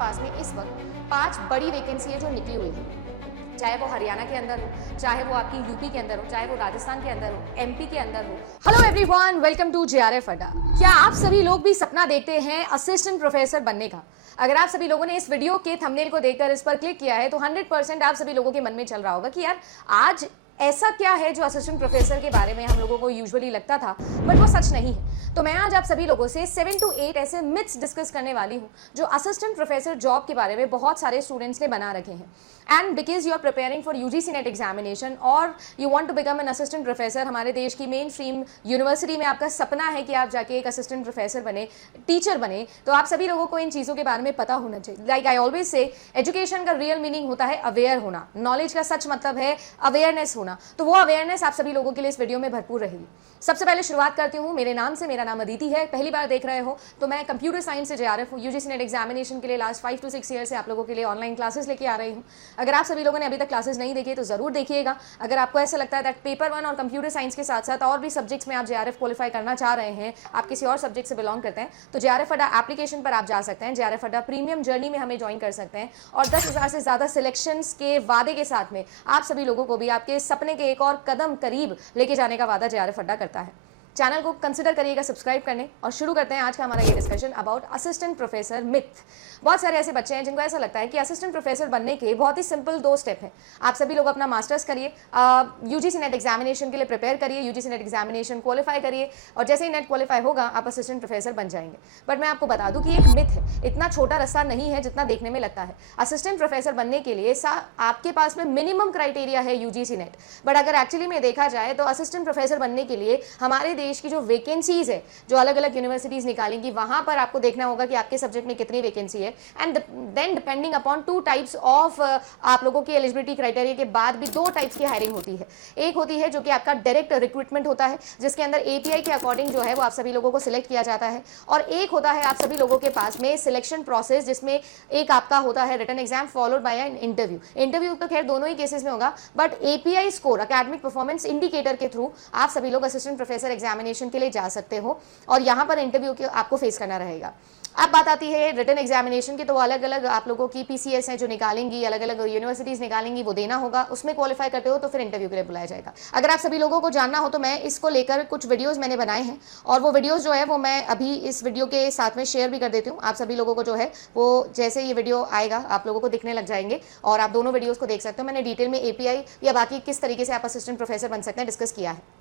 पास में इस वक्त 5 बड़ी वैकेंसी है जो निकली हुई है, चाहे वो हरियाणा के अंदर हो, चाहे वो आपकी यूपी के अंदर हो, चाहे वो राजस्थान के अंदर हो, एमपी के अंदर हो। Hello everyone, welcome to JRF अड्डा। क्या आप सभी लोग भी सपना देखते हैं असिस्टेंट प्रोफेसर बनने का? अगर आप सभी लोगों ने इस वीडियो के थंबनेल को देखकर इस पर क्लिक किया है तो 100% आप सभी लोगों के मन में चल रहा होगा कि यार आज ऐसा क्या है जो असिस्टेंट प्रोफेसर के बारे में हम लोगों को यूजुअली लगता था बट वो सच नहीं है। तो मैं आज आप सभी लोगों से 7 to 8 ऐसे मिथ्स डिस्कस करने वाली हूँ जो असिस्टेंट प्रोफेसर जॉब के बारे में बहुत सारे स्टूडेंट्स ने बना रखे हैं। And because you are preparing for UGC NET examination और you want to become an assistant professor, हमारे देश की मेन स्ट्रीम यूनिवर्सिटी में आपका सपना है कि आप जाके एक असिस्टेंट प्रोफेसर बने, टीचर बने, तो आप सभी लोगों को इन चीज़ों के बारे में पता होना चाहिए। Like I always say, education का रियल मीनिंग होता है अवेयर होना, नॉलेज का सच मतलब है अवेयरनेस होना। तो वो अवेयरनेस आप सभी लोगों के लिए इस वीडियो में भरपूर रहेगी। सबसे पहले शुरुआत करती हूँ मेरे नाम से। मेरा नाम अदिति है। पहली बार देख रहे हो तो मैं कंप्यूटर साइंस से जेआरएफ हूँ। यूजीसी नेट एग्जामिनेशन के लिए लास्ट 5 to 6 ईयर से आप लोगों के लिए ऑनलाइन क्लासेस लेके आ रही हूँ। अगर आप सभी लोगों ने अभी तक क्लासेस नहीं देखी तो जरूर देखिएगा। अगर आपको ऐसा लगता है दैट पेपर 1 और कंप्यूटर साइंस के साथ साथ और भी सब्जेक्ट्स में आप जेआरएफ क्वालिफाई करना चाह रहे हैं, आप किसी और सब्जेक्ट से बिलोंग करते हैं, तो जेआरएफ अड्डा एप्लीकेशन पर आप जा सकते हैं। जेआरएफ अड्डा प्रीमियम जर्नी में हमें ज्वाइन कर सकते हैं और 10,000 से ज़्यादा सिलेक्शंस के वादे के साथ में आप सभी लोगों को भी आपके सपने के एक और कदम करीब लेके जाने का वादा जेआरएफ अड्डा करता है। चैनल को कंसिडर करिएगा सब्सक्राइब करने और शुरू करते हैं आज का हमारा ये discussion about assistant professor myth. बहुत सारे ऐसे बच्चे हैं जिनको ऐसा लगता है कि असिस्टेंट प्रोफेसर बनने के बहुत ही सिंपल 2 स्टेप हैं। आप सभी लोग अपना मास्टर्स करिए, यूजीसी नेट एग्जामिनेशन के लिए प्रिपेयर करिए, यूजीसी नेट एग्जामिनेशन क्वालिफाई करिए और जैसे ही नेट क्वालिफाई होगा आप असिस्टेंट प्रोफेसर बन जाएंगे। बट मैं आपको बता दूं कि एक मिथ है, इतना छोटा रास्ता नहीं है जितना देखने में लगता है। असिस्टेंट प्रोफेसर बनने के लिए आपके पास में मिनिमम क्राइटेरिया है यूजीसी नेट, बट अगर एक्चुअली में देखा जाए तो असिस्टेंट प्रोफेसर बनने के लिए हमारे देश की जो वैकेंसीज है, जो अलग अलग यूनिवर्सिटीज निकालेंगी, वहां पर आपको देखना होगा कि आपके सब्जेक्ट में कितनी वैकेंसी है। And then depending upon 2 types of आप लोगों की एलिजिबिलिटी क्राइटेरिया के बाद भी 2 टाइप्स की हायरिंग होती है। एक होती है जो कि आपका डायरेक्ट रिक्रूटमेंट होता है, जिसके अंदर एपीआई के अकॉर्डिंग जो है वो आप सभी लोगों को सिलेक्ट किया जाता है, और एक होता है आप सभी लोगों के पास में सिलेक्शन प्रोसेस, जिसमें एक आपका होता है written exam followed by an interview. Interview तो खैर दोनों ही केसेस में होगा, but API score, academic performance indicator के थ्रू आप सभी लोग असिस्टेंट प्रोफेसर एग्जामिनेशन के लिए जा सकते हो और यहां पर इंटरव्यू के आपको फेस करना रहेगा। अब बात आती है रिटन एग्जामिनेशन की, तो अलग अलग आप लोगों की पीसीएस हैं जो निकालेंगी, अलग अलग यूनिवर्सिटीज निकालेंगी, वो देना होगा, उसमें क्वालिफाई करते हो तो फिर इंटरव्यू के लिए बुलाया जाएगा। अगर आप सभी लोगों को जानना हो तो मैं इसको लेकर कुछ वीडियोस मैंने बनाए हैं और वो वीडियोस जो है वो मैं अभी इस वीडियो के साथ में शेयर भी कर देती हूँ। आप सभी लोगों को जो है वो जैसे ये वीडियो आएगा आप लोगों को दिखने लग जाएंगे और आप दोनों वीडियोस को देख सकते हो। मैंने डिटेल में एपीआई या बाकी किस तरीके से आप असिस्टेंट प्रोफेसर बन सकते हैं डिस्कस किया है।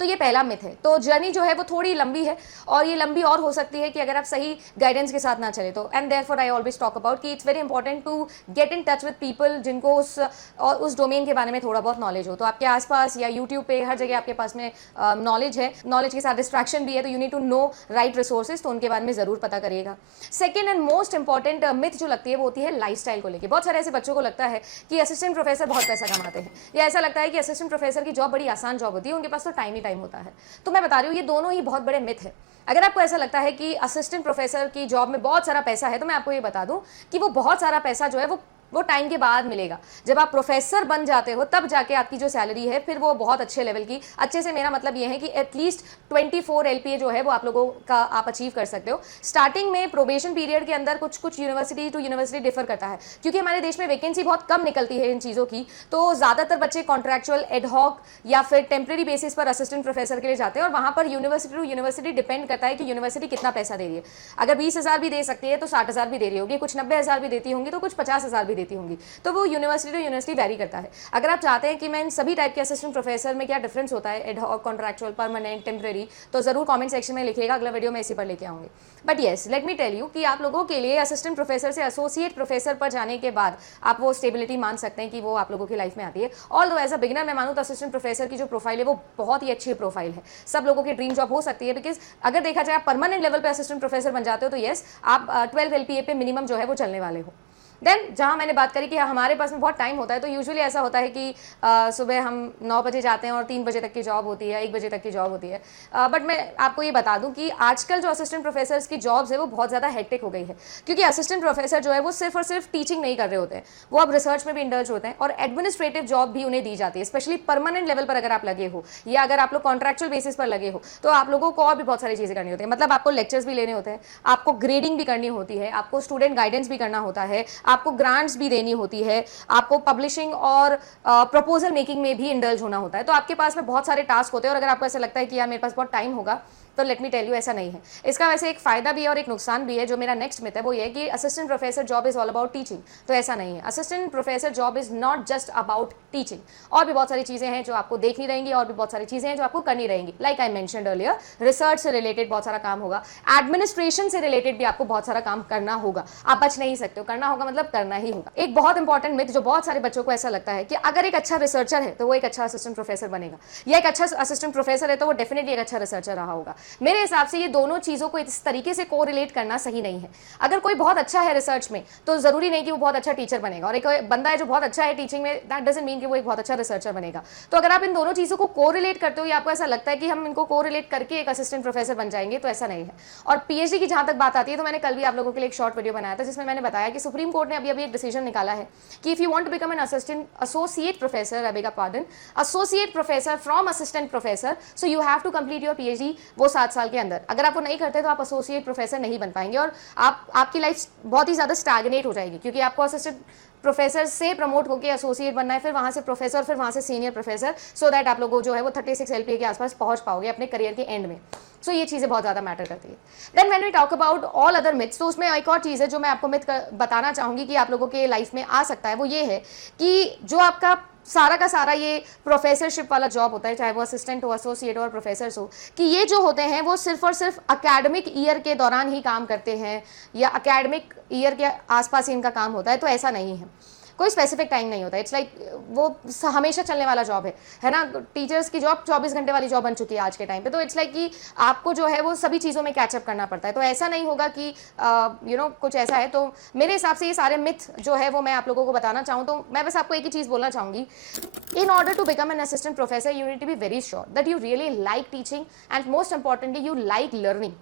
तो ये पहला मिथ है। तो जर्नी जो है वो थोड़ी लंबी है और ये लंबी और हो सकती है कि अगर आप सही गाइडेंस के साथ ना चले तो। And therefore I always talk about कि it's very important to get in touch with people जिनको उस डोमेन के बारे में थोड़ा बहुत नॉलेज हो। तो आपके आसपास या यूट्यूब पे हर जगह आपके पास में नॉलेज है, नॉलेज के साथ डिस्ट्रैक्शन भी है, तो you need to know right resources, तो उनके बारे में जरूर पता करिएगा। Second and most important myth जो लगती है वो होती है लाइफस्टाइल को लेकर। बहुत सारे ऐसे बच्चों को लगता है कि असिस्टेंट प्रोफेसर बहुत पैसा कमाते हैं, या ऐसा लगता है कि असिस्टेंट प्रोफेसर की जॉब बड़ी आसान जॉब होती है, उनके पास तो टाइम ही टाइम होता है। तो मैं बता रही हूँ ये दोनों ही बहुत बड़े मिथ है। अगर आपको ऐसा लगता है कि असिस्टेंट प्रोफेसर की जॉब में बहुत सारा पैसा है तो मैं आपको ये बता दूं कि वो बहुत सारा पैसा जो है वो टाइम के बाद मिलेगा। जब आप प्रोफेसर बन जाते हो तब जाके आपकी जो सैलरी है फिर वो बहुत अच्छे लेवल की, अच्छे से मेरा मतलब ये है कि एटलीस्ट 24 एलपीए जो है वो आप लोगों का आप अचीव कर सकते हो। स्टार्टिंग में प्रोबेशन पीरियड के अंदर कुछ यूनिवर्सिटी टू यूनिवर्सिटी डिफर करता है, क्योंकि हमारे देश में वैकेंसी बहुत कम निकलती है इन चीज़ों की, तो ज़्यादातर बच्चे कॉन्ट्रैक्चुअल, एडहॉक या फिर टेम्प्रेरी बेसिस पर असिस्टेंट प्रोफेसर के लिए जाते हैं और वहाँ पर यूनिवर्सिटी टू यूनिवर्सिटी डिपेंड करता है कि यूनिवर्सिटी कितना पैसा दे रही है। अगर 20,000 भी दे सकती है तो 60,000 भी दे रही होगी, कुछ 90,000 भी देती होंगी तो कुछ 50,000 भी देती होंगी, तो वो यूनिवर्सिटी टू यूनिवर्सिटी वेरी करता है। अगर आप चाहते हैं कि मैं इन सभी टाइप के असिस्टेंट प्रोफेसर में क्या डिफरेंस होता है, एडहॉक, कॉन्ट्रैक्चुअल, परमानेंट, टेम्परेरी, तो जरूर कमेंट सेक्शन में लिखिएगा, अगला वीडियो में इसी पर लेके आऊंगी। But yes, let me tell you कि आप लोगों के लिए असिस्टेंट प्रोफेसर से एसोसिएट प्रोफेसर पर जाने के बाद आप वो स्टेबिलिटी मान सकते हैं कि वो आप लोगों की लाइफ में आती है। ऑल दो एज अ बिगिनर मैं मानूँ तो असिस्टेंट प्रोफेसर की जो प्रोफाइल है वो बहुत ही अच्छी प्रोफाइल है, सब लोगों की ड्रीम जॉब हो सकती है। बिकॉज अगर देखा जाए आप परमानेंट लेवल पे असिस्टेंट प्रोफेसर बन जाते हो तो येस आप 12 एलपीए पे मिनिमम जो है वो चलने वाले हो। देन जहाँ मैंने बात करी कि हमारे पास में बहुत टाइम होता है, तो यूजुअली ऐसा होता है कि सुबह हम 9 बजे जाते हैं और 3 बजे तक की जॉब होती है, 1 बजे तक की जॉब होती है। बट मैं आपको ये बता दूं कि आजकल जो असिस्टेंट प्रोफेसर्स की जॉब्स है वो बहुत ज़्यादा हेक्टिक हो गई है, क्योंकि असिस्टेंट प्रोफेसर जो है वो सिर्फ और सिर्फ टीचिंग नहीं कर रहे होते हैं, वो अब रिसर्च में भी इंडल्ज होते हैं और एडमिनिस्ट्रेटिव जॉब भी उन्हें दी जाती है। स्पेशली परमानेंट लेवल पर अगर आप लगे हो या अगर आप लोग कॉन्ट्रैक्चुअल बेसिस पर लगे हो, तो आप लोगों को और भी बहुत सारी चीज़ें करनी होती है। मतलब आपको लेक्चर्स भी लेने होते हैं, आपको ग्रेडिंग भी करनी होती है, आपको स्टूडेंट गाइडेंस भी करना होता है, आपको ग्रांट्स भी देनी होती है, आपको पब्लिशिंग और प्रपोजल मेकिंग में भी इंडल्ज होना होता है। तो आपके पास में बहुत सारे टास्क होते हैं और अगर आपको ऐसा लगता है कि यार मेरे पास बहुत टाइम होगा, तो लेट मी टेल यू ऐसा नहीं है। इसका वैसे एक फायदा भी है और एक नुकसान भी है। जो मेरा नेक्स्ट मिथ है वो ये है कि assistant professor job is all about teaching, तो ऐसा नहीं है। Assistant professor job is not just about teaching, और भी बहुत सारी चीजें हैं जो आपको देखनी रहेंगी और भी बहुत सारी चीजें हैं जो आपको करनी रहेंगी। Like I mentioned earlier, research से रिलेटेड बहुत सारा काम होगा, एडमिनिस्ट्रेशन से रिलेटेड भी आपको बहुत सारा काम करना होगा। आप बच नहीं सकते हो, करना होगा मतलब करना ही होगा। एक बहुत इंपॉर्टेंट मिथ जो बहुत सारे बच्चों को ऐसा लगता है कि अगर एक अच्छा रिसर्चर है तो वो एक अच्छा असिस्टेंट प्रोफेसर बनेगा, या एक अच्छा असिस्टेंट प्रोफेसर है तो वो डेफिनेटली एक अच्छा रिसर्चर रहा होगा। मेरे हिसाब से ये दोनों चीजों को इस तरीके से कोरिलेट करना सही नहीं है। अगर कोई बहुत अच्छा है रिसर्च में तो जरूरी नहीं कि वो बहुत अच्छा टीचर बनेगा, और एक बंदा है जो बहुत अच्छा है टीचिंग में, दैट डजंट मीन कि वो एक बहुत अच्छा रिसर्चर बनेगा। तो अगर आप इन दोनों चीजों को कोरिलेट करते हो या आपको ऐसा लगता है कि हम इनको कोरिलेट करके एक असिस्टेंट प्रोफेसर बन जाएंगे, तो ऐसा नहीं है। और पीएचडी की जहां तक बात आती है, तो मैंने कल भी आप लोगों के लिए एक शॉर्ट वीडियो बनाया था जिसमें मैंने बताया कि सुप्रीम कोर्ट ने अभी एक डिसीजन निकाला है कि if you want to become an assistant associate professor, I beg your pardon, associate professor from assistant professor, so you have to complete your PhD वो 7 साल के अंदर। अगर आप वो नहीं करते तो आप एसोसिएट प्रोफेसर नहीं बन पाएंगे और आपकी लाइफ बहुत ही ज़्यादा स्टैग्नेट हो जाएगी, क्योंकि आपको असिस्टेंट प्रोफेसर से प्रमोट होकर एसोसिएट बनना है, फिर वहां से प्रोफेसर, फिर वहां से सीनियर प्रोफेसर, सो दैट आप लोगों जो है वो 36 एलपीए के आसपास पहुंच पाओगे अपने करियर के एंड में। सो ये चीज़ें बहुत ज़्यादा मैटर करती है। Then when we talk about all other myths, तो उसमें एक और चीज़ है जो मैं आपको मिथ बताना चाहूँगी कि आप लोगों के लाइफ में आ सकता है, वो ये है कि जो आपका सारा का सारा ये प्रोफेसरशिप वाला जॉब होता है, चाहे वो असिस्टेंट हो, एसोसिएट हो और प्रोफेसर्स हो, कि ये जो होते हैं वो सिर्फ और सिर्फ अकेडमिक ईयर के दौरान ही काम करते हैं या अकेडमिक ईयर के आसपास ही इनका काम होता है, तो ऐसा नहीं है। कोई स्पेसिफिक टाइम नहीं होता। इट्स लाइक वो हमेशा चलने वाला जॉब है ना। टीचर्स की जॉब 24 घंटे वाली जॉब बन चुकी है आज के टाइम पे, तो इट्स लाइक कि आपको जो है वो सभी चीज़ों में कैचअप करना पड़ता है। तो ऐसा नहीं होगा कि कुछ ऐसा है। तो मेरे हिसाब से ये सारे मिथ जो है वो मैं आप लोगों को बताना चाहूँ, तो मैं बस आपको एक ही चीज़ बोलना चाहूँगी, in order to become an assistant professor you need to be very sure that you really like teaching and most importantly you like learning.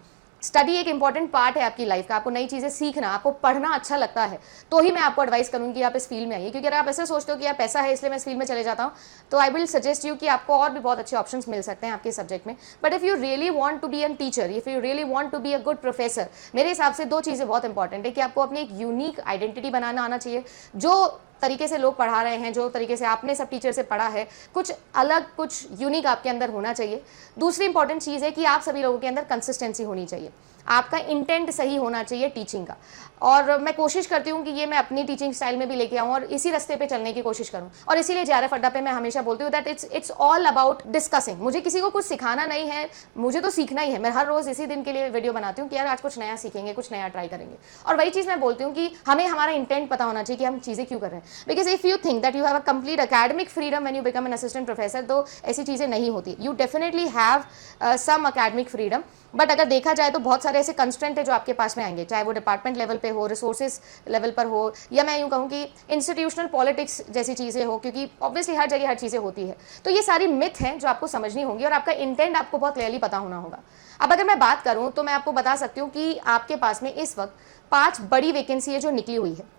Study एक इंपॉर्टेंट पार्ट है आपकी लाइफ का, आपको नई चीज़ें सीखना, आपको पढ़ना अच्छा लगता है, तो ही मैं आपको एडवाइस करूँगी कि आप इस फील्ड में आइए। क्योंकि अगर आप ऐसे सोचते हो कि यार पैसा है इसलिए मैं इस फील्ड में चले जाता हूँ, तो आई विल सजेस्ट यू कि आपको और भी बहुत अच्छे ऑप्शंस मिल सकते हैं आपके सब्जेक्ट में। But if you really want to be an teacher, if you really want to be a good professor, मेरे हिसाब से 2 चीज़ें बहुत इंपॉर्टेंट है कि आपको अपनी एक यूनिक आइडेंटिटी बनाना आना चाहिए। जो तरीके से लोग पढ़ा रहे हैं, जो तरीके से आपने सब टीचर से पढ़ा है, कुछ अलग, कुछ यूनिक आपके अंदर होना चाहिए। दूसरी इंपॉर्टेंट चीज़ है कि आप सभी लोगों के अंदर कंसिस्टेंसी होनी चाहिए, आपका इंटेंट सही होना चाहिए टीचिंग का। और मैं कोशिश करती हूँ कि ये मैं अपनी टीचिंग स्टाइल में भी लेके आऊँ और इसी रास्ते पे चलने की कोशिश करूँ। और इसीलिए जेआरएफ अड्डा पे मैं हमेशा बोलती हूँ that it's all about discussing. मुझे किसी को कुछ सिखाना नहीं है, मुझे तो सीखना ही है। मैं हर रोज़ इसी दिन के लिए वीडियो बनाती हूँ कि यार आज कुछ नया सीखेंगे, कुछ नया ट्राई करेंगे। और वही चीज़ मैं बोलती हूँ कि हमें हमारा इंटेंट पता होना चाहिए कि हम चीज़ें क्यों कर रहे हैं। Because if you think that you have a complete academic freedom when you become an assistant professor, तो ऐसी चीज़ें नहीं होती। You definitely have some academic freedom, but अगर देखा जाए तो बहुत सारे ऐसे कंस्ट्रेंट है जो आपके पास में आएंगे, चाहे वो डिपार्टमेंट लेवल पे हो, रिसोर्सेज लेवल पर हो, या मैं यूँ कहूँ कि इंस्टीट्यूशनल पॉलिटिक्स जैसी चीज़ें हो, क्योंकि ऑब्वियसली हर जगह हर चीज़ें होती है। तो ये सारी मिथ हैं जो आपको समझनी होंगी और आपका इंटेंट आपको बहुत क्लियरली पता होना होगा। अब अगर मैं बात करूँ तो मैं आपको बता सकती हूँ कि आपके पास में इस वक्त 5 बड़ी वैकेंसी है जो निकली हुई है,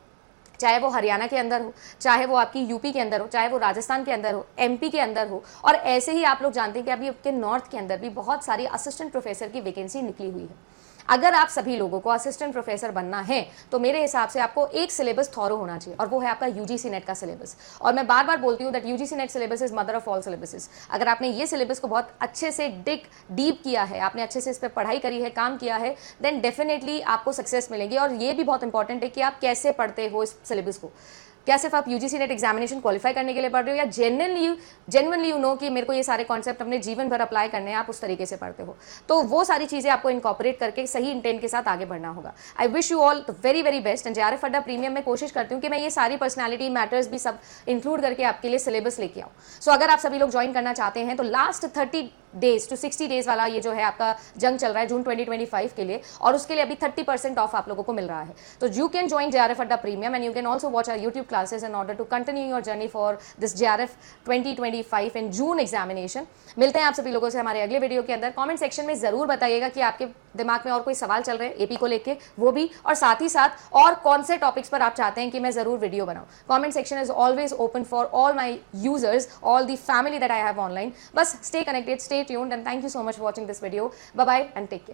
चाहे वो हरियाणा के अंदर हो, चाहे वो आपकी यूपी के अंदर हो, चाहे वो राजस्थान के अंदर हो, एमपी के अंदर हो। और ऐसे ही आप लोग जानते हैं कि अभी आपके नॉर्थ के अंदर भी बहुत सारी असिस्टेंट प्रोफेसर की वैकेंसी निकली हुई है। अगर आप सभी लोगों को असिस्टेंट प्रोफेसर बनना है तो मेरे हिसाब से आपको एक सिलेबस थॉरो होना चाहिए, और वो है आपका यूजीसी नेट का सिलेबस। और मैं बार बार बोलती हूँ that UGC net syllabus is mother of all syllabuses. अगर आपने ये सिलेबस को बहुत अच्छे से डीप किया है, आपने अच्छे से इस पर पढ़ाई करी है, काम किया है, देन डेफिनेटली आपको सक्सेस मिलेगी। और ये भी बहुत इंपॉर्टेंट है कि आप कैसे पढ़ते हो इस सिलेबस को। क्या सिर्फ आप यूजीसी नेट एग्जामिनेशन क्वालिफाई करने के लिए पढ़ रहे हो, या जेन्युइनली यू नो कि मेरे को ये सारे कॉन्सेप्ट अपने जीवन भर अप्लाई करने हैं, आप उस तरीके से पढ़ते हो। तो वो सारी चीज़ें आपको इनकॉर्पोरेट करके सही इंटेंट के साथ आगे बढ़ना होगा। I wish you all the very very best. And JRF अड्डा प्रीमियम में कोशिश करती हूँ कि मैं ये सारी पर्सनैलिटी मैटर्स भी सब इंक्लूड करके आपके लिए सिलेबस लेके आऊँ। सो अगर आप सभी लोग ज्वाइन करना चाहते हैं तो लास्ट 30 डेज टू 60 डेज वाला ये जो है आपका जंग चल रहा है जून 2025 के लिए, और उसके लिए अभी 30% ऑफ आप लोगों को मिल रहा है. तो you can join JRF Adda Premium and you can also watch our YouTube classes in order to continue your journey for this JRF 2025 in June examination. मिलते हैं आप सभी लोगों से हमारे अगले वीडियो के अंदर. कमेंट सेक्शन में जरूर बताइएगा कि आपके दिमाग में और कोई सवाल चल रहे हैं एपी को लेके, वो भी, और साथ ही साथ और कौन से टॉपिक्स पर आप चाहते हैं कि मैं जरूर वीडियो बनाऊं. Comment section is always open for all my users, all the family that I have online. बस stay connected, stay tuned, and thank you so much for watching this video. Bye bye and take care.